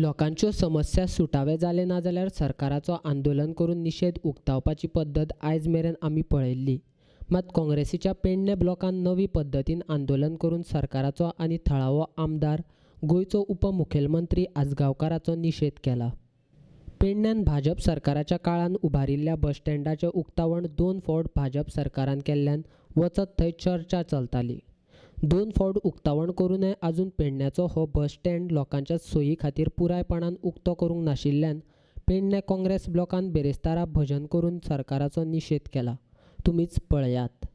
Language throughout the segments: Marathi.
लोकांच्यो समस्या सुटावे जाले ना जाल्यार सरकाराचो आंदोलन करून निशेध उक्तावपाची पद्दत आयज मेरेन आमी पळयल्ली. मात काँग्रेसीच्या पेडणे ब्लॉकान नवी पद्दतीन आंदोलन करून सरकाराचो आनी थळावो आमदार गोंयचो उपमुखेलमंत्री आजगांवकाराचो निशेध केला. पेडण्यान भाजप सरकाराच्या काळान उबारिल्ल्या बस स्टँडाचें उक्तावण 2 फावट भाजप सरकारान केल्ल्यान वचत थंय चर्चा चलताली. 2 फावट उक्तावण करूनय आजून पेडण्याचो हो बस स्टँड लोकांच्या सोयी खातीर पुरायपणान उक्तो करूंक नाशिल्ल्यान पेडणे काँग्रेस ब्लॉकान बेरेस्तारा भजन करून सरकाराचो निशेध केला. तुमीच पळयात.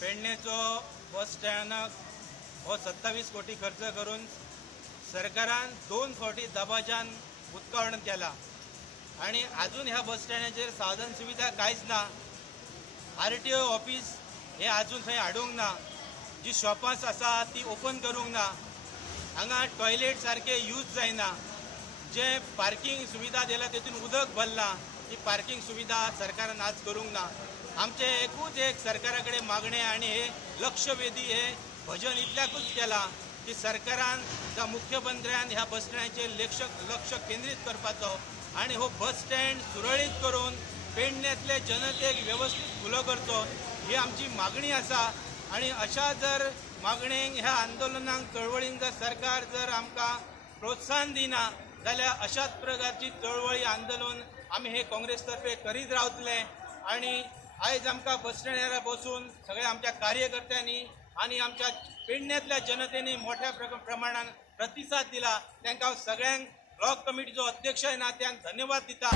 पेडणेचो बस स्टँडाक हो 27 कोटी खर्च करून सरकारान 2 फावटी दबाज्यान उदकावण केला आणि अजून ह्या बस स्टँडाचेर साधन सुविधा कांयच ना. RTO ऑफिस हे अजून थंय हाडूंक ना. जी शॉपास आसा ती ओपन करूंक ना. हांगा टॉयलेट सारखे यूज जायना. जे पार्किंग सुविधा दिला तेतून उदक भरला. ही पार्किंग सुविधा सरकारान आज करूंक ना. आमचे एकूच एक सरकाराकडे मागणे आणि हे लक्षवेधी हे भजन इतल्याकूच केला की सरकारान त्या मुख्यमंत्र्यान ह्या बस स्टँडाचेर लक्ष केंद्रीत करपाचो आणि हो बस स्टँड सुरळीत करून पेडण्यातले जनतेक व्यवस्थित खुलो करचो ही आमची मागणी आसा. आणि अशा जर मागणेक ह्या आंदोलनाक चळवळींक जर सरकार जर आमकां प्रोत्साहन दिना जाल्यार अशाच प्रकारची चळवळी आंदोलन आमी हे काँग्रेसतर्फे करीत रावतले. आणि आयज आमकां बस स्टँडार बसून सगळ्या आमच्या कार्यकर्त्यांनी आणि आमच्या पेडण्यातल्या जनतेने मोठ्या प्रमाणात प्रतिसाद दिला. तांकां सगळ्यांक ब्लॉक कमिटीचो अध्यक्ष आहे ना त्यान धन्यवाद दिता.